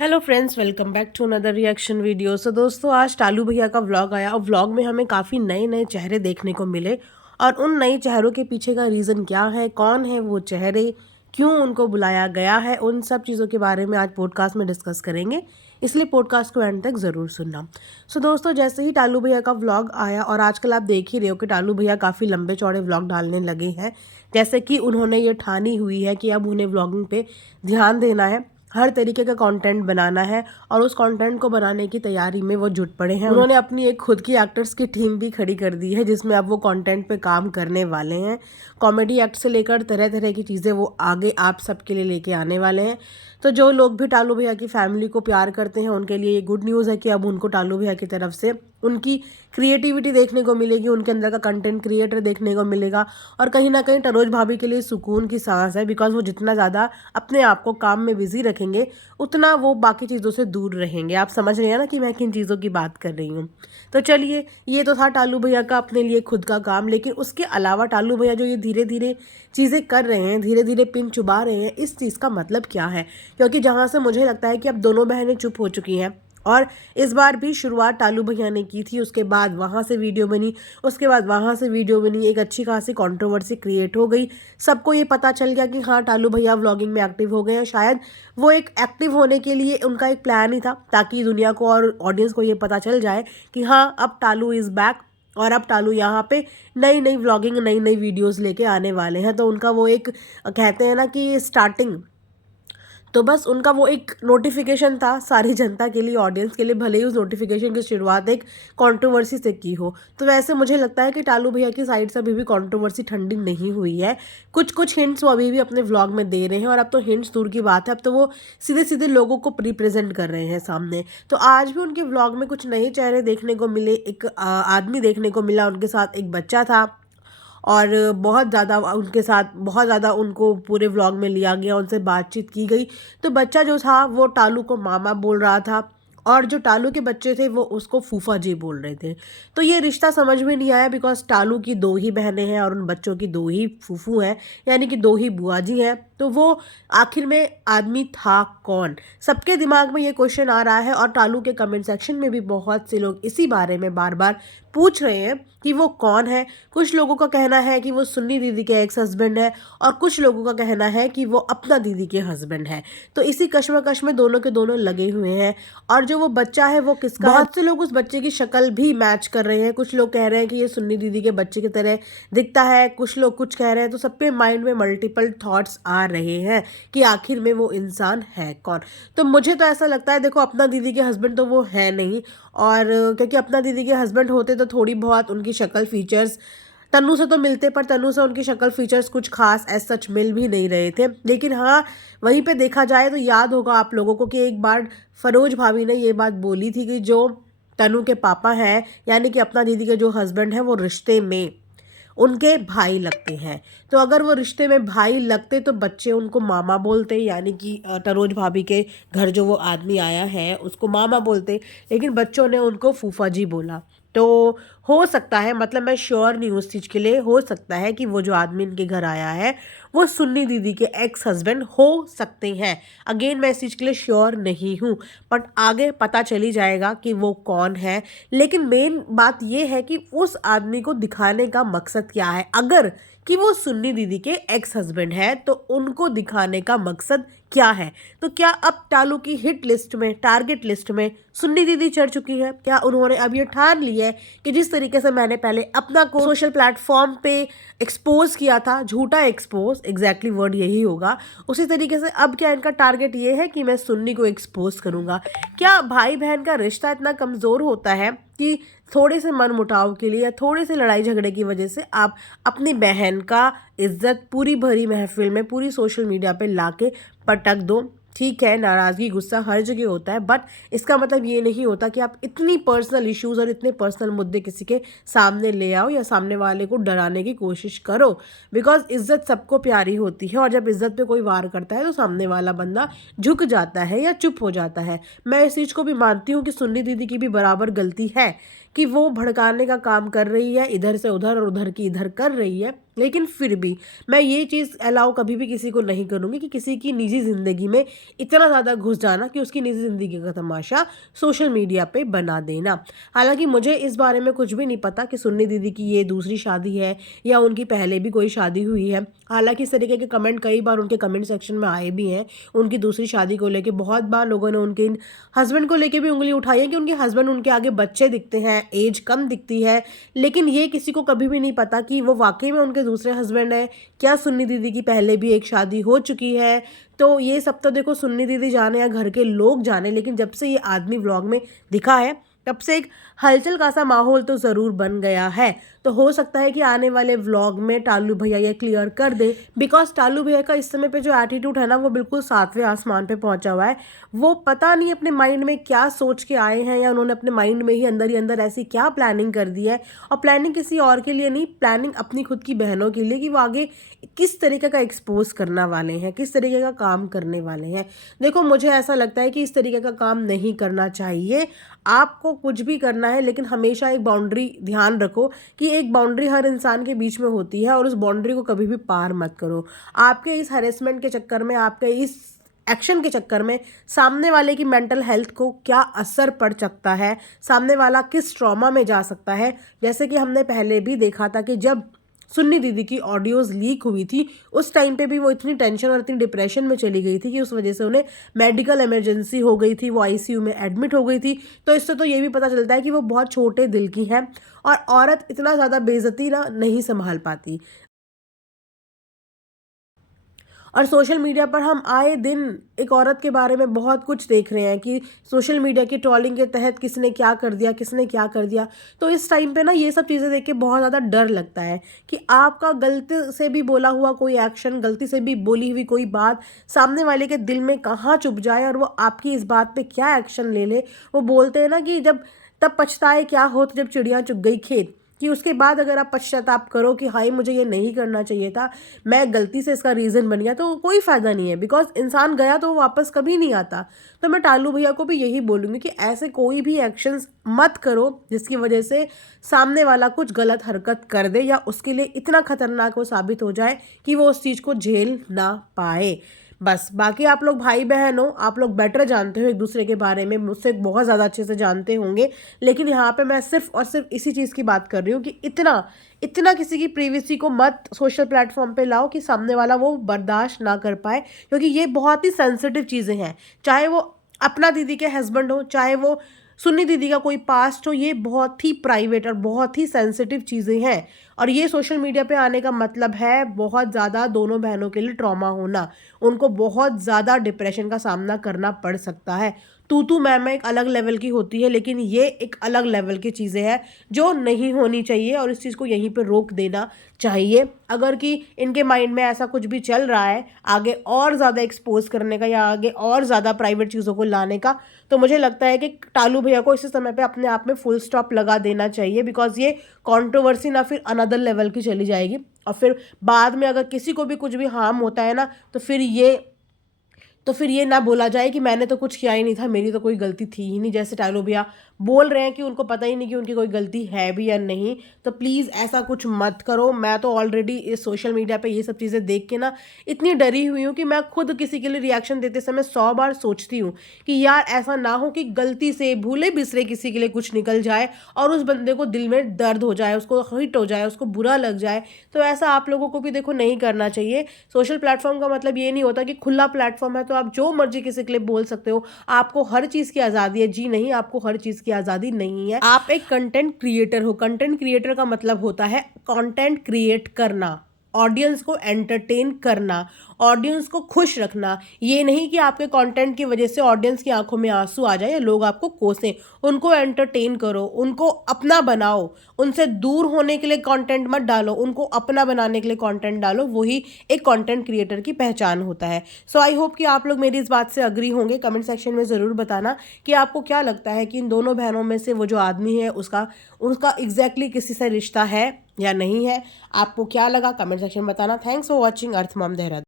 Hello friends, welcome back to another reaction video. So दोस्तों, आज टालू भैया का व्लॉग आया और व्लॉग में हमें काफ़ी नए नए चेहरे देखने को मिले। और उन नए चेहरों के पीछे का रीज़न क्या है, कौन है वो चेहरे, क्यों उनको बुलाया गया है, उन सब चीज़ों के बारे में आज पॉडकास्ट में डिस्कस करेंगे। इसलिए पॉडकास्ट को एंड तक ज़रूर सुनना। सो दोस्तों, जैसे ही टालू भैया का व्लॉग आया, और आजकल आप देख ही रहे हो कि टालू भैया काफ़ी लंबे चौड़े व्लॉग डालने लगे हैं। जैसे कि उन्होंने ये ठानी हुई है कि अब उन्हें व्लॉगिंग पे ध्यान देना है, हर तरीके का कंटेंट बनाना है, और उस कंटेंट को बनाने की तैयारी में वो जुट पड़े हैं। उन्होंने अपनी एक खुद की एक्टर्स की टीम भी खड़ी कर दी है, जिसमें अब वो कंटेंट पे काम करने वाले हैं। कॉमेडी एक्ट से लेकर तरह तरह की चीज़ें वो आगे आप सबके लिए लेके आने वाले हैं। तो जो लोग भी टालू भैया की फैमिली को प्यार करते हैं, उनके लिए ये गुड न्यूज़ है कि अब उनको टालू भैया की तरफ से उनकी क्रिएटिविटी देखने को मिलेगी, उनके अंदर का कंटेंट क्रिएटर देखने को मिलेगा। और कहीं ना कहीं तनुज भाभी के लिए सुकून की सांस है, बिकॉज वो जितना ज़्यादा अपने आप को काम में बिजी रखेंगे, उतना वो बाकी चीज़ों से दूर रहेंगे। आप समझ रहे हैं ना कि मैं किन चीज़ों की बात कर रही हूँ। तो चलिए, ये तो था टालू भैया का अपने लिए खुद का काम, लेकिन उसके अलावा टालू भैया जो ये धीरे धीरे चीज़ें कर रहे हैं, धीरे धीरे पिन चुबा रहे हैं, इस चीज़ का मतलब क्या है? क्योंकि जहाँ से मुझे लगता है कि अब दोनों बहनें चुप हो चुकी हैं, और इस बार भी शुरुआत टालू भैया ने की थी, उसके बाद वहाँ से वीडियो बनी, उसके बाद वहाँ से वीडियो बनी, एक अच्छी खासी कंट्रोवर्सी क्रिएट हो गई। सबको ये पता चल गया कि हाँ, टालू भैया व्लॉगिंग में एक्टिव हो गए हैं। शायद वो एक एक्टिव होने के लिए उनका एक प्लान ही था, ताकि दुनिया को और ऑडियंस को ये पता चल जाए कि हाँ, अब टालू इज़ बैक, और अब टालू यहाँ पे नई नई व्लॉगिंग, नई नई वीडियोज़ लेके आने वाले हैं। तो उनका वो एक, कहते हैं ना कि स्टार्टिंग, तो बस उनका वो एक नोटिफिकेशन था सारी जनता के लिए, ऑडियंस के लिए, भले ही उस नोटिफिकेशन की शुरुआत एक कंट्रोवर्सी से की हो। तो वैसे मुझे लगता है कि टालू भैया की साइड से अभी भी कंट्रोवर्सी ठंडी नहीं हुई है। कुछ कुछ हिंट्स वो अभी भी अपने व्लॉग में दे रहे हैं, और अब तो हिंट्स दूर की बात है, अब तो वो सीधे सीधे लोगों को रिप्रेजेंट कर रहे हैं सामने। तो आज भी उनके व्लॉग में कुछ नए चेहरे देखने को मिले। एक आदमी देखने को मिला, उनके साथ एक बच्चा था, और बहुत ज़्यादा उनके साथ, बहुत ज़्यादा उनको पूरे व्लॉग में लिया गया, उनसे बातचीत की गई। तो बच्चा जो था वो टालू को मामा बोल रहा था, और जो टालू के बच्चे थे वो उसको फूफा जी बोल रहे थे। तो ये रिश्ता समझ में नहीं आया, बिकॉज टालू की दो ही बहनें हैं और उन बच्चों की दो ही फूफू हैं, यानी कि दो ही बुआ जी हैं। तो वो आखिर में आदमी था कौन? सबके दिमाग में ये क्वेश्चन आ रहा है, और टालू के कमेंट सेक्शन में भी बहुत से लोग इसी बारे में बार बार पूछ रहे हैं कि वो कौन है। कुछ लोगों का कहना है कि वो सुन्नी दीदी के एक्स हस्बैंड है, और कुछ लोगों का कहना है कि वो अपना दीदी के हस्बैंड है। तो इसी कश्मकश में दोनों के दोनों लगे हुए हैं। और जो वो बच्चा है वो किसका है? बहुत से लोग उस बच्चे की शक्ल भी मैच कर रहे हैं। कुछ लोग कह रहे हैं कि ये सुन्नी दीदी के बच्चे की तरह दिखता है, कुछ लोग कुछ कह रहे हैं। तो सबके माइंड में मल्टीपल थॉट्स आ रहे हैं कि आखिर में वो इंसान है कौन। तो मुझे तो ऐसा लगता है, देखो, अपना दीदी के हस्बैंड तो वो है नहीं, और क्योंकि अपना दीदी के हस्बैंड होते तो थोड़ी बहुत उनकी शक्ल फीचर्स तन्नू से तो मिलते, पर तन्नू से उनकी शक्ल फीचर्स कुछ खास एज सच मिल भी नहीं रहे थे। लेकिन हाँ, वहीं पे देखा जाए तो याद होगा आप लोगों को कि एक बार फरोज भाभी ने ये बात बोली थी कि जो तन्नू के पापा हैं, यानी कि अपना दीदी के जो हस्बैंड है, वो रिश्ते में उनके भाई लगते हैं। तो अगर वो रिश्ते में भाई लगते तो बच्चे उनको मामा बोलते, यानी कि तरोज भाभी के घर जो वो आदमी आया है उसको मामा बोलते, लेकिन बच्चों ने उनको फूफा जी बोला। तो हो सकता है, मतलब मैं श्योर नहीं हूँ उस चीज़ के लिए, हो सकता है कि वो जो आदमी इनके घर आया है वो सुन्नी दीदी के एक्स हस्बैंड हो सकते हैं। अगेन मैं इस चीज़ के लिए श्योर नहीं हूँ, बट आगे पता चली जाएगा कि वो कौन है। लेकिन मेन बात ये है कि उस आदमी को दिखाने का मकसद क्या है। अगर कि वो सुन्नी दीदी के एक्स हस्बैंड है, तो उनको दिखाने का मकसद क्या है? तो क्या अब टालू की हिट लिस्ट में, टारगेट लिस्ट में सुन्नी दीदी चढ़ चुकी है? क्या उन्होंने अब ये ठान लिया है कि जिस तरीके से मैंने पहले अपना को सोशल प्लेटफॉर्म पे एक्सपोज किया था, झूठा एक्सपोज, एग्जैक्टली वर्ड यही होगा, उसी तरीके से अब क्या इनका टारगेट ये है कि मैं सुन्नी को एक्सपोज करूंगा? क्या भाई बहन का रिश्ता इतना कमज़ोर होता है कि थोड़े से मन मुटाव के लिए या थोड़े से लड़ाई झगड़े की वजह से आप अपनी बहन का इज्जत पूरी भरी महफिल में, पूरी सोशल मीडिया पे लाके पटक दो? ठीक है, नाराज़गी, गुस्सा हर जगह होता है, बट इसका मतलब ये नहीं होता कि आप इतनी पर्सनल इश्यूज़ और इतने पर्सनल मुद्दे किसी के सामने ले आओ या सामने वाले को डराने की कोशिश करो। बिकॉज इज्जत सबको प्यारी होती है, और जब इज्जत पे कोई वार करता है तो सामने वाला बंदा झुक जाता है या चुप हो जाता है। मैं इस चीज़ को भी मानती हूँ कि सुन्नी दीदी की भी बराबर गलती है कि वो भड़काने का काम कर रही है, इधर से उधर और उधर की इधर कर रही है। लेकिन फिर भी मैं ये चीज़ अलाउ कभी भी किसी को नहीं करूँगी कि किसी की निजी ज़िंदगी में इतना ज़्यादा घुस जाना कि उसकी निजी ज़िंदगी का तमाशा सोशल मीडिया पे बना देना। हालाँकि मुझे इस बारे में कुछ भी नहीं पता कि सुन्नी दीदी की ये दूसरी शादी है या उनकी पहले भी कोई शादी हुई है। हालाँकि इस तरीके के कमेंट कई बार उनके कमेंट सेक्शन में आए भी हैं। उनकी दूसरी शादी को लेके बहुत बार लोगों ने उनके हस्बैंड को लेके भी उँगली उठाई है कि उनके हस्बैंड उनके आगे बच्चे दिखते हैं, एज कम दिखती है। लेकिन ये किसी को कभी भी नहीं पता कि वो वाक़ई में उनके दूसरे हस्बैंड हैं। क्या सुन्नी दीदी की पहले भी एक शादी हो चुकी है? तो ये सब तो देखो सुन्नी दीदी जाने या घर के लोग जाने, लेकिन जब से ये आदमी व्लॉग में दिखा है तब से एक हलचल का सा माहौल तो ज़रूर बन गया है। तो हो सकता है कि आने वाले व्लॉग में टालू भैया ये क्लियर कर दे, बिकॉज़ टालू भैया का इस समय पे जो एटीट्यूड है ना वो बिल्कुल 7वें आसमान पे पहुंचा हुआ है। वो पता नहीं अपने माइंड में क्या सोच के आए हैं या उन्होंने अपने माइंड में ही अंदर ऐसी क्या प्लानिंग कर दी है, और प्लानिंग किसी और के लिए नहीं, प्लानिंग अपनी खुद की बहनों के लिए कि वो आगे किस तरीके का एक्सपोज करने वाले हैं, किस तरीके का काम करने वाले हैं। देखो मुझे ऐसा लगता है कि इस तरीके का काम नहीं करना चाहिए। आपको कुछ भी करना है लेकिन हमेशा एक बाउंड्री ध्यान रखो कि एक बाउंड्री हर इंसान के बीच में होती है और उस बाउंड्री को कभी भी पार मत करो। आपके इस हैरेसमेंट के चक्कर में, आपके इस एक्शन के चक्कर में सामने वाले की मेंटल हेल्थ को क्या असर पड़ सकता है, सामने वाला किस ट्रॉमा में जा सकता है। जैसे कि हमने पहले भी देखा था कि जब सुन्नी दीदी की ऑडियोज़ लीक हुई थी, उस टाइम पे भी वो इतनी टेंशन और इतनी डिप्रेशन में चली गई थी कि उस वजह से उन्हें मेडिकल इमरजेंसी हो गई थी, वो आईसीयू में एडमिट हो गई थी। तो इससे तो ये भी पता चलता है कि वो बहुत छोटे दिल की हैं और औरत इतना ज़्यादा बेइज्जती ना नहीं सँभाल पाती। और सोशल मीडिया पर हम आए दिन एक औरत के बारे में बहुत कुछ देख रहे हैं कि सोशल मीडिया की ट्रोलिंग के तहत किसने क्या कर दिया, किसने क्या कर दिया। तो इस टाइम पे ना ये सब चीज़ें देख के बहुत ज़्यादा डर लगता है कि आपका गलती से भी बोला हुआ कोई एक्शन, गलती से भी बोली हुई कोई बात सामने वाले के दिल में कहाँ चुभ जाए और वो आपकी इस बात पे क्या एक्शन ले ले। वो बोलते हैं ना कि जब तब पछताए क्या होत जब चिड़िया चुग गई खेत, कि उसके बाद अगर आप पश्चाताप करो कि हाय मुझे ये नहीं करना चाहिए था, मैं गलती से इसका रीज़न बन गया, तो कोई फ़ायदा नहीं है, बिकॉज़ इंसान गया तो वो वापस कभी नहीं आता। तो मैं टालू भैया को भी यही बोलूँगी कि ऐसे कोई भी एक्शंस मत करो जिसकी वजह से सामने वाला कुछ गलत हरकत कर दे या उसके लिए इतना खतरनाक वो साबित हो जाए कि वो उस चीज़ को झेल ना पाए। बस बाकी आप लोग भाई बहन हो, आप लोग बेटर जानते हो एक दूसरे के बारे में, मुझसे बहुत ज़्यादा अच्छे से जानते होंगे। लेकिन यहाँ पे मैं सिर्फ़ और सिर्फ इसी चीज़ की बात कर रही हूँ कि इतना इतना किसी की प्रिवेसी को मत सोशल प्लेटफॉर्म पे लाओ कि सामने वाला वो बर्दाश्त ना कर पाए, क्योंकि ये बहुत ही सेंसिटिव चीज़ें हैं। चाहे वो अपना दीदी के हस्बैंड हो, चाहे वो सुन्नी दीदी का कोई पास्ट हो, ये बहुत ही प्राइवेट और बहुत ही सेंसिटिव चीज़ें हैं। और ये सोशल मीडिया पे आने का मतलब है बहुत ज़्यादा दोनों बहनों के लिए ट्रॉमा होना। उनको बहुत ज़्यादा डिप्रेशन का सामना करना पड़ सकता है। तू-तू मैं-मैं एक अलग लेवल की होती है, लेकिन ये एक अलग लेवल की चीज़ें हैं जो नहीं होनी चाहिए और इस चीज़ को यहीं पे रोक देना चाहिए। अगर कि इनके माइंड में ऐसा कुछ भी चल रहा है आगे और ज़्यादा एक्सपोज़ करने का या आगे और ज़्यादा प्राइवेट चीज़ों को लाने का, तो मुझे लगता है कि टालू भैया को इसी समय पे अपने आप में फुल स्टॉप लगा देना चाहिए, बिकॉज़ ये कंट्रोवर्सी ना फिर अनदर लेवल की चली जाएगी और फिर बाद में अगर किसी को भी कुछ भी हार्म होता है ना, तो फिर ये ना बोला जाए कि मैंने तो कुछ किया ही नहीं था, मेरी तो कोई गलती थी ही नहीं। जैसे टाइलो भैया बोल रहे हैं कि उनको पता ही नहीं कि उनकी कोई गलती है भी या नहीं। तो प्लीज़ ऐसा कुछ मत करो। मैं तो ऑलरेडी इस सोशल मीडिया पे ये सब चीज़ें देख के ना इतनी डरी हुई हूँ कि मैं खुद किसी के लिए रिएक्शन देते समय 100 बार सोचती हूँ कि यार ऐसा ना हो कि गलती से भूले बिसरे किसी के लिए कुछ निकल जाए और उस बंदे को दिल में दर्द हो जाए, उसको हिट हो जाए, उसको बुरा लग जाए। तो ऐसा आप लोगों को भी देखो नहीं करना चाहिए। सोशल प्लेटफॉर्म का मतलब ये नहीं होता कि खुला प्लेटफॉर्म है तो आप जो मर्जी किसी के लिए बोल सकते हो, आपको हर चीज़ की आज़ादी है। जी नहीं, आपको हर चीज़ की आज़ादी नहीं है। आप एक कंटेंट क्रिएटर हो। कंटेंट क्रिएटर का मतलब होता है कंटेंट क्रिएट करना, ऑडियंस को एंटरटेन करना, ऑडियंस को खुश रखना। ये नहीं कि आपके कंटेंट की वजह से ऑडियंस की आंखों में आंसू आ जाए या लोग आपको कोसें। उनको एंटरटेन करो, उनको अपना बनाओ, उनसे दूर होने के लिए कंटेंट मत डालो, उनको अपना बनाने के लिए कंटेंट डालो। वही एक कंटेंट क्रिएटर की पहचान होता है। सो आई होप कि आप लोग मेरी इस बात से अग्री होंगे। कमेंट सेक्शन में ज़रूर बताना कि आपको क्या लगता है कि इन दोनों बहनों में से वो जो आदमी है उसका उसका एग्जैक्टली किसी से रिश्ता है या नहीं है। आपको क्या लगा कमेंट सेक्शन में बताना। Thanks for watching earth mom Dehradun.